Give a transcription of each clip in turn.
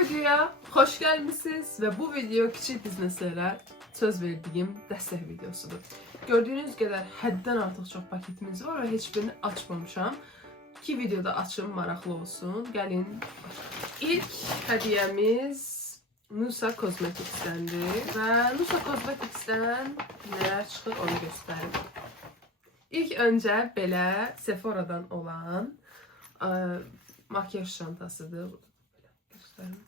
videoya hoş gelmişsiniz ve bu video küçük bizneslere söz verdiğim destek videosudur. Gördüğünüz kadar həddən artıq çox paketimiz var ve hiçbirini açmamışam. İki videoda açım, maraqlı olsun. Gəlin. İlk hediyemiz Nusa Cosmetics'tendir ve Nusa Cosmetics'ten neler çıkır onu göstereyim. İlk önce belə Sephora'dan olan makyaj çantasıdır. Göstereyim.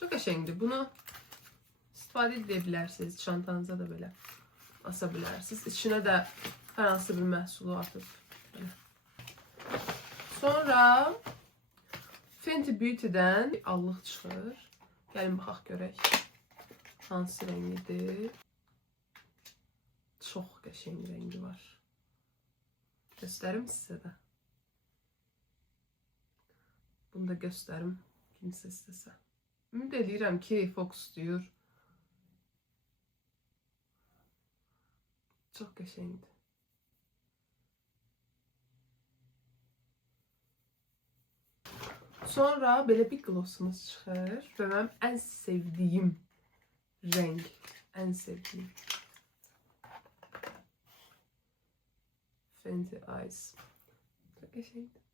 Çok qəşəngdir. Bunu istifadə edə bilərsiniz. Çantanıza da belə asa bilərsiniz. İçinə də hər hansı bir məhsulu atıb. Belə. Sonra Fenty Beauty'dən allıq çıxır. Gəlin baxaq görək. Hansı rəngidir? Çox qəşəng rəngi var. Göstərim sizə də. Bunu da göstərim. Kimsə istəsə. Ümid edirəm ki, fokuslayır. Çox qəşəngdir. Sonra belə bir glossumuz çıxır və mənim ən sevdiyim renk. Ən sevdiyim. Fenty Eyes. Çox qəşəngdir.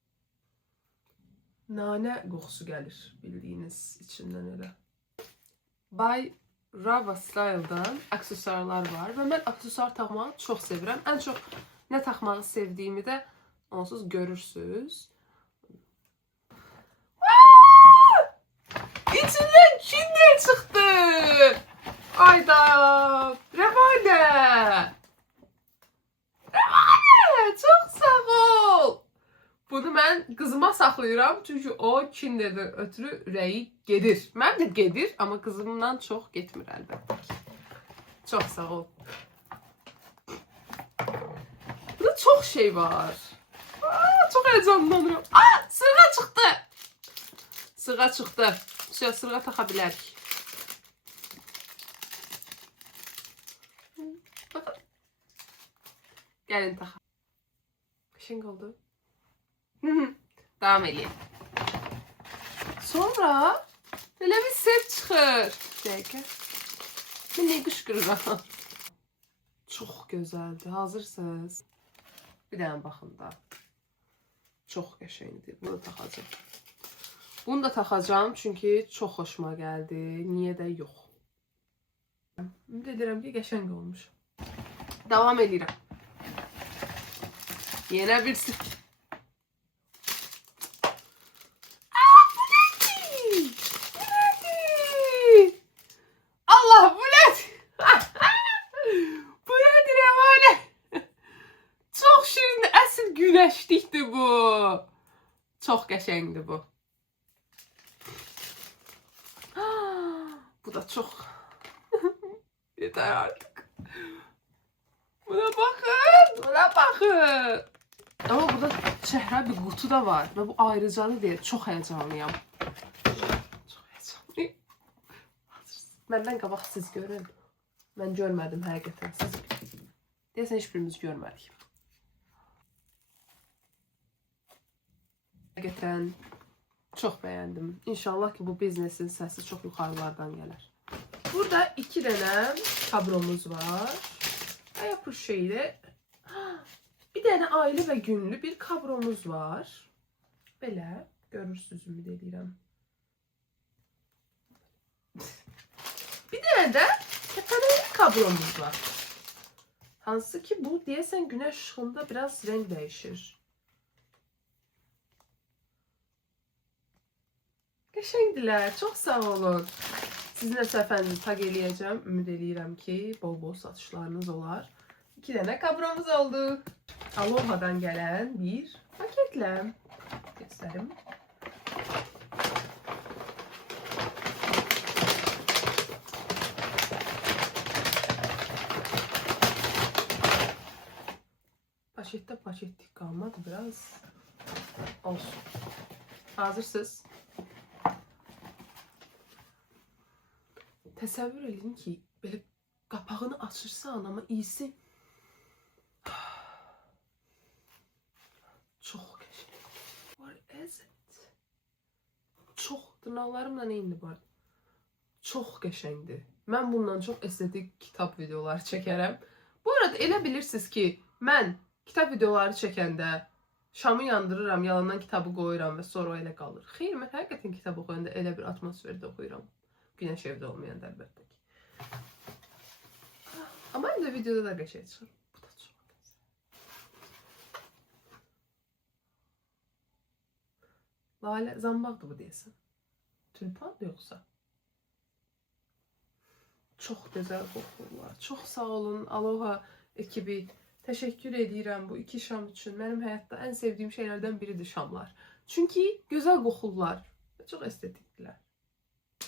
Nane qoxusu gəlir bildiyiniz içindən elə. By Rava Style'dan aksesuarlar var və mən aksesuar taxmağı çox sevirəm. Ən çox nə taxmağı sevdiyimi də onsuz görürsünüz. İçindən Kinder çıxdı. Ayda. Rəvanə. Rəvanə. Çox sağ ol. Bunu mən qızıma saxlayıram çünki o Kinder'dən ötürü ürəyi gedir. Mənim də gedir, amma qızımdan çox getmir əlbəttə. Çox sağ ol. Burada çox şey var. Çox heyecanlanıram. Sırğa çıxdı. Sırğa çıxdı. Sırğa taxa bilərik. Baxın. Gəlin taxa. Qəşəng oldu. Devam edeyim. Sonra böyle bir set çıxır. Dəqiqə. Mən nə qışqırıram? Çox gözəldir. Hazırsınız? Bir dənə baxın da. Çox qəşəngdir. Bunu da taxacağım. Bunu da taxacağım çünki çox xoşuma gəldi. Niyə də yox. Ümid edirəm ki, qəşəng olmuş. Devam edirəm. Yenə bir set. Güneşlikdir bu. Çox qəşəngdir bu. Bu da çox. Yeter artık. Buna bakın. Buna bakın. Ama burada çehre bir kutu da var. Ve bu ayrıcalı diye çok heyecanlıyım. Çok heyecanlıyım. Benden qabaq siz görün. Ben görmedim həqiqətən. Siz deyəsən hiçbirimiz görmədik. Həqiqətən çox bəyəndim. İnşallah ki bu biznesin səsi çox yuxarılardan gələr. Burada 2 dənə kabromuz var. Yapış şeylə. Bir dənə aylı və günlü bir kabromuz var. Belə görürsünüz ümid edirəm. Bir dənə də təpəli kabromuz var. Hansı ki bu deyəsən güneş ışığında biraz renk dəyişir. Qəşəngdilər. Çox sağ olun. Sizin də səfərinizi tag eləyəcəm. Ümid eləyirəm ki, bol-bol satışlarınız olar. 2 dənə kabromuz oldu. Aloha'dan gələn bir paketlə. Göstərim. Paşetdə paşetlik qalmadı. Biraz olsun. Hazırsınız. Təsəvvür edin ki, belə qapağını açırsan, amma iyisi çox qəşəng. What is it? Çox Dırnaqlarımla nə indi var? Çox qəşəngdir. Mən bundan çox estetik kitab videoları çəkərəm. Bu arada elə bilirsiniz ki, mən kitab videoları çəkəndə şamı yandırıram, yalandan kitabı qoyuram və sonra o elə qalır. Xeyr, mən həqiqətən kitab oxuyanda elə bir atmosferdə oxuyuram. Günəş evdə olmayanda əlbəttə ki. Amma indi videoda da qəşəng çıxır. Bu da çox gözəl. Lalə, zambaqdır bu deyəsən. Tülpandır yoxsa? Çox gözəl qoxurlar. Çox sağ olun Aloha ekibi. Təşəkkür edirəm bu iki şam üçün. Mənim həyatda ən sevdiyim şeylərdən biridir şamlar. Çünki gözəl qoxurlar və çox estetikdirlər.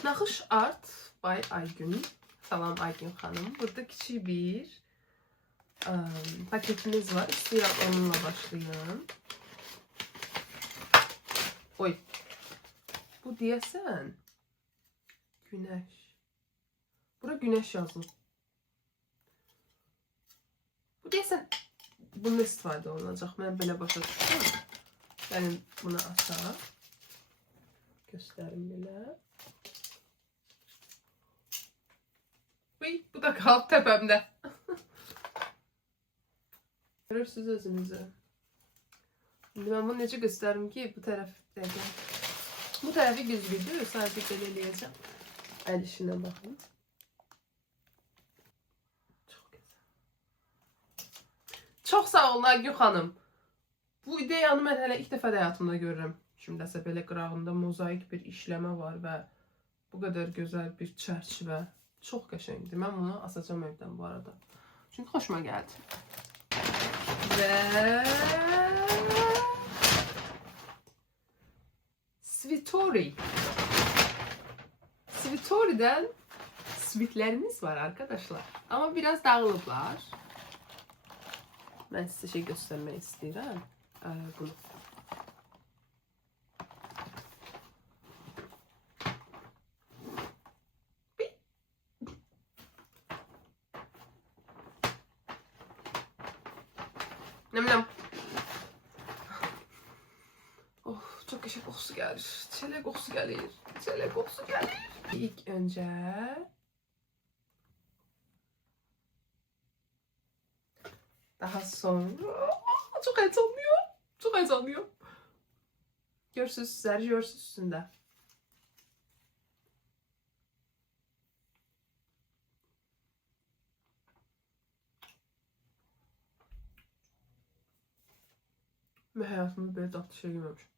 Naxış Art by Aygün. Salam Aygün xanım. Burada kiçik bir paketimiz var. İstəyirəm onunla başlayım. Oy. Bu deyəsən Günəş. Bura Günəş yazılıb. Bu deyəsən bunun istifadə olunacaq. Mən belə başa düşdüm. Gəlin bunu açaq. Göstərim belə. Uy, bu da qalıb təpəmdə. Görürsünüz özünüzü. İndi mən bunu necə göstərim ki, bu tərəf dəqiq. Bu tərəfi güzgüdür. Sadəcə belə eləyəcəm. Əl işinə baxın. Çox sağ olun Aygün xanım. Bu ideyanı mən hələ ilk dəfə də həyatımda görürəm. Kimdəsə belə qırağında mozaik bir işləmə var və bu qədər gözəl bir çərçivə. Çox qəşəngdir. Mən bunu asacağam evdən bu arada. Çünki xoşuma gəldi. Və Svitori. Svitori'dən svitlərimiz var arkadaşlar. Amma biraz dağılıblar. Ben size şey göstermek istedim. Bunu. Nem. Oh, çok güzel kokusu gelir. Çilek kokusu gelir. Çilek kokusu gelir. İlk önce daha sonra çok heyecanlıyım. Çok heyecanlıyım. Görürsünüz, Sergi görürsünüz üstünde. Ben hayatımda böyle tatlı şey yememişim.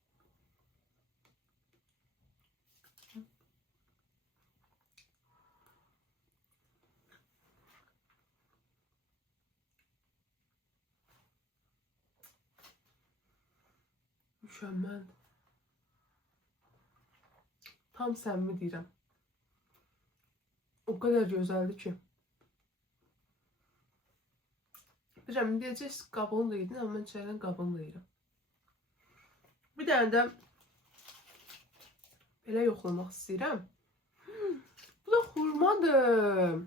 Mükemmel. Tam səmimi deyirəm. O kadar güzeldi ki. Bilirəm, deyəcəksiniz qabığını da yedin, amma mən içərdən qabığını da yeyirəm. Bir dənə də belə yoxlamaq istəyirəm. Bu da xurmadır.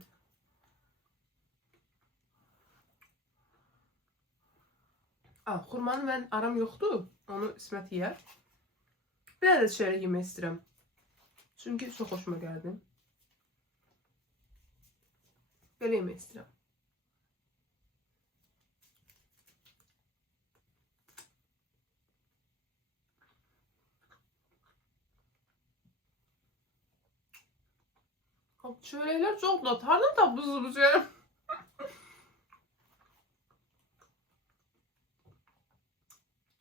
Xurmanı mən aram yoxdur. Onu İsmət yeyər. Bir dənə də çörək yemək istəyirəm. Çünki çox xoşuma gəldi. Belə yemək istəyirəm. Çörəklər çox da. Hardan tapdınız bu çörək?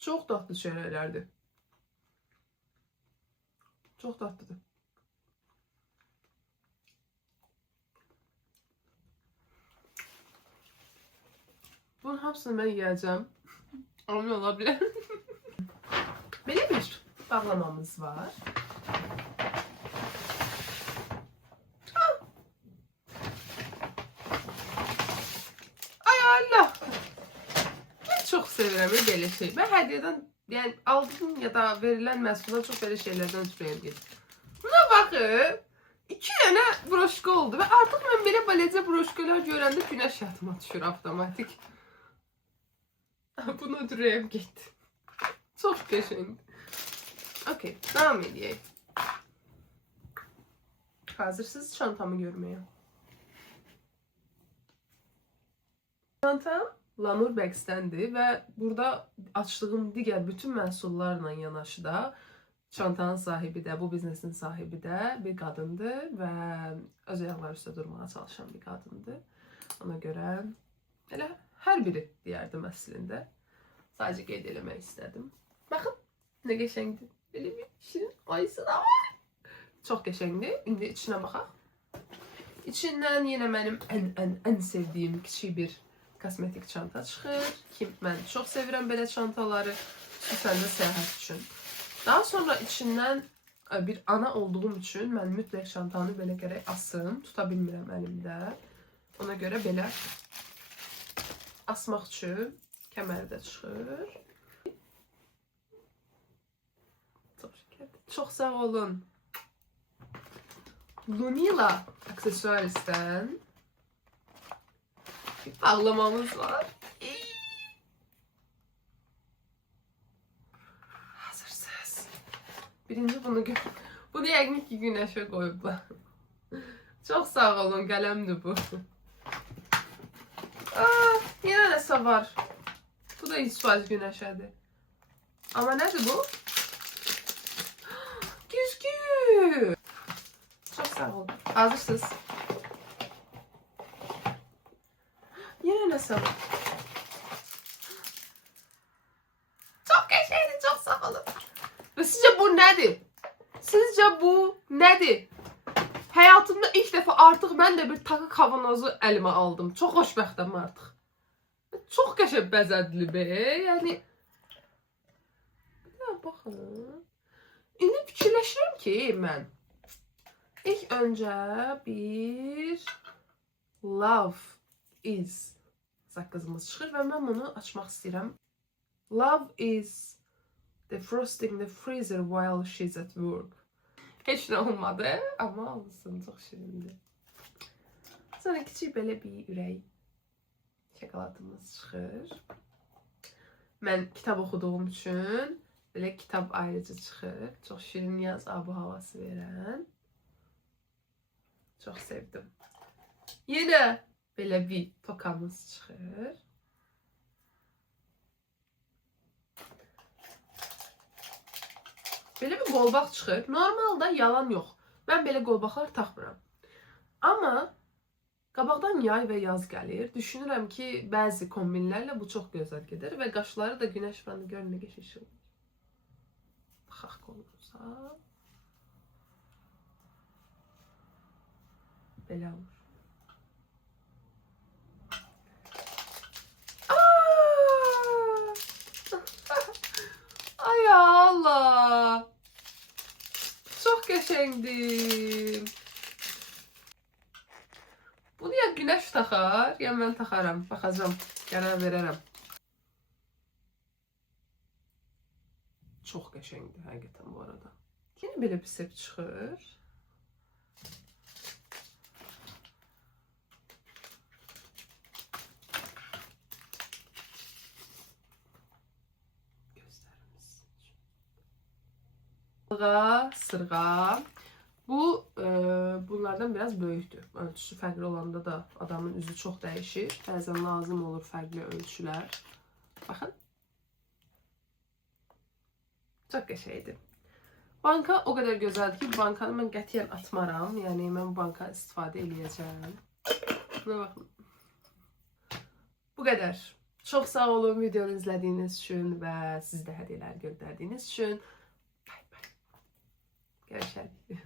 Çok tatlı çörəklərdir. Çok tatlıdır. Bunun hamısını mən yiyəcəm. Olmuyor olabilir. Belə bir bağlamamız var. Ay Allah! Ben çok sevirəm belə şey. Ben hədiyyədən, yəni aldığım ya da verilen məhsuldan çox belə şeylərdən ötürəyəm gedir. Buna bakın. 2 dənə broşka oldu ve artık ben belə baləcə broşkalar görəndə günəş yadıma düşür avtomatik. Bunu ötürəyəm getdi. Çox qəşəng. Okey, devam edeyim. Hazırsınız çantamı görmeye. Çantam Lanur Bags'təndir və burada açdığım digər bütün məhsullarla yanaşı da çantanın sahibi də, bu biznesin sahibi də bir qadındır və öz ayaqları üstə durmağa çalışan bir qadındır. Ona görə elə hər biri deyərdim əslində. Sadəcə qeyd eləmək istədim. Baxın, nə qəşəngdir. Belə bir şirin ayısı da var. Çox qəşəngdir. İndi içinə baxaq. İçindən yenə mənim ən sevdiyim kiçik bir kosmetik çanta çıxır. Ki mən çox sevirəm belə çantaları. Xüsusən də səyahət üçün. Daha sonra içindən bir ana olduğum üçün mən mütləq çantanı belə gərək asım. Tuta bilmirəm əlimdə. Ona görə belə asmaq üçün kəməri də çıxır. Çox sağ olun. Lunila Aksesuaris'ten bir bağlamamız var. Hazırsınız. Birinci bunu bunu yəqin ki güneşe koyublar. Çok sağ olun, qələmdir bu. Yenə nəsə var. Bu da isfaz güneşədir. Ama nədir bu? Güzgü. Çok sağ olun. Hazırsınız. Yenə nəsə var. Çok qəşəngdir, çok sağ olun. Və sizcə bu nədir? Sizcə bu nədir? Həyatımda ilk dəfə artıq mən də bir takı kavanozu əlimə aldım. Çox xoşbəxtəm artıq. Çox qəşəng bəzədli be. Yəni bir baxın. İndi fikirləşirəm ki, mən ilk öncə bir Love is saqqızımız çıxır və mən bunu açmaq istəyirəm. Love is defrosting the freezer while she's at work. Heç nə olmadı, amma olsun, çox şirindir. Sonra kiçik belə bir ürək şokoladımız çıxır. Mən kitab oxuduğum üçün belə kitab ayrıca çıxır. Çox şirin yaz abu havası verən. Çox sevdim. Yenə belə bir tokamız çıxır. Belə bir qolbaq çıxır. Normalda yalan yox. Mən belə qolbaqlar taxmıram. Amma qabaqdan yay və yaz gəlir. Düşünürəm ki, bəzi kombinlərlə bu çox gözəl gedir və qaşları da günəş vuranda görün nə qəşəng olur. Baxaq qolumuza. Belə olur. Ay Allah. Çox qəşəngdir. Bunu ya günəş taxar, ya mən taxaram. Baxacağam, qərar verərəm. Çox qəşəngdir həqiqətən bu arada. Yenə belə bir sep çıxır. Sırğa. Bu bunlardan biraz böyükdür. Ölçüsü fərqli olanda da adamın üzü çox dəyişir. Bəzən lazım olur fərqli ölçülər. Baxın. Çox qəşəngdir. Banka o qədər gözəldir ki, bankanı mən qətiyyən atmaram. Yəni mən banka istifadə edəcəm. Buna baxın. Bu qədər. Çox sağ olun videonu izlədiyiniz üçün və siz də hədiyyələr göndərdiyiniz üçün. Görüşərik.